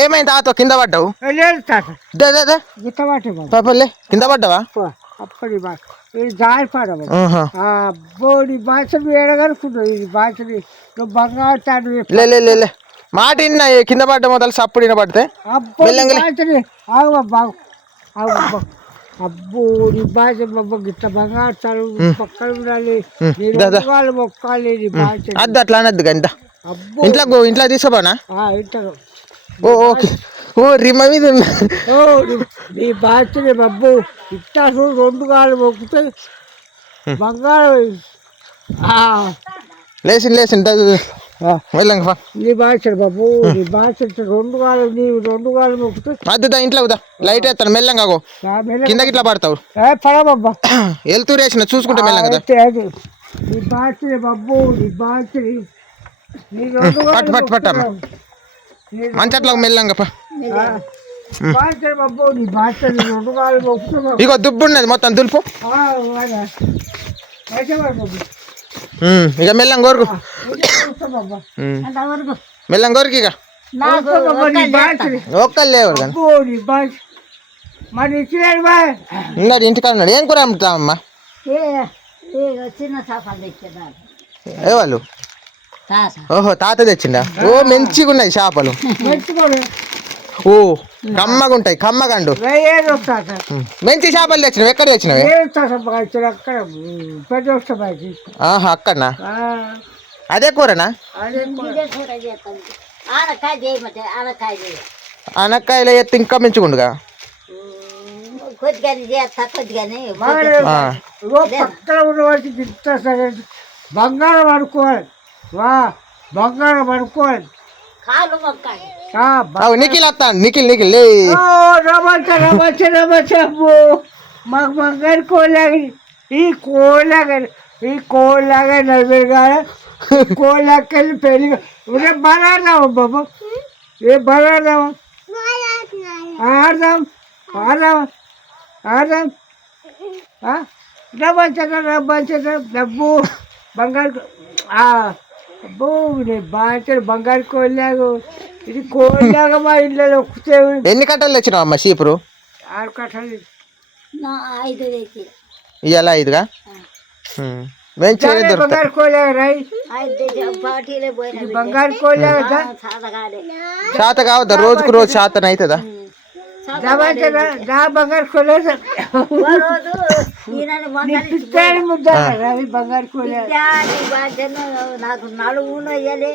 ఏమైంది తాత కింద పడ్డావు లేదు తాత గిట్ట పట్టే కింద పడ్డావా అప్పటి ఇది జారిపడవు బోడి బాసలు ఏడగనుకుంటావు ఇది బాసలు నువ్వు బంగారు తాడు లే మాట విన్నా కింద పడ్డ మొదలు సప్పుడు వినపడితే అబ్బో నీ బాస గిట్ట బంగారు తాడు పక్కన ఉండాలి మొక్కాలి నీ బాస అది అట్లా అనద్దు గంట ఇంట్లో తీసుకోపోనా ఇంట్లో ఓకే ఓ రిమ మీద నీ బాధ్యత బబ్బు ఇట్టా చూడు 2 కాళ్ళు మొక్కుతే బంగారం లేచింది వెళ్ళంగా నీ బాధ్యత బాబు నీ బాధ్యత 2 కాళ్ళు నీవు 2 కాళ్ళు మొక్కుతే అద్దుదా ఇంట్లో లైట్ వేస్తాను మెల్లంగా కిందకి ఇట్లా పడతావు పడబబ్బా వెళ్తూ వేసిన చూసుకుంటా మెల్లంగా నీ బాధ్యత బబ్బు నీ బాధ్యత పట్టు పట్టమ్మా మంచట్లా మెల్లంగా ఇగో దుబ్బు ఉన్నది మొత్తం దులుపు ఇక మెల్లం కోరుకు మెల్లం కోరుకు ఇక ఒక్కరు లేవు ఉన్నాడు ఇంటికాడ ఉన్నాడు ఏం కూర అమ్ముతామమ్మా ఏ వాళ్ళు ఓహో తాత తెచ్చిండా ఓ మంచిగా ఉన్నాయి చేపలు ఓ కమ్మగా ఉంటాయి కమ్మగండు మంచి చేపలు తెచ్చినావు ఎక్కడ తెచ్చినవి ఆహా అక్కడనా అదే కూరనా అనక్కాయలు ఎత్తి ఇంకా మంచిగుండుగా బంగారం అనుకోవాలి బంగారం అనుకోవాలి నిఖిల్ వస్తాను నిఖిల్ మాకు బంగారు కోలాగా ఈ కోలాగా నలభై కాదు కోలాకెళ్ళి పెళ్ళి బలాడదామా బాబు ఏ బలాడదామా ఆడదాం డబ్బు బంగారు అబ్బో నేను బాగా బంగారు కోలాగు ఇది కోలాగా మా ఇళ్ళలో ఎన్ని కట్టలు తెచ్చినావు అమ్మ చీపురు 6 కట్టలు ఇవాళ 5గా బంగారు కోలాగా రాయి బంగారు కోలాగా శాత కావద్దా రోజు శాతం అవుతుందా బంగారు కోలేదు బంగారు కోలేదు నాకు 4 వేయాలి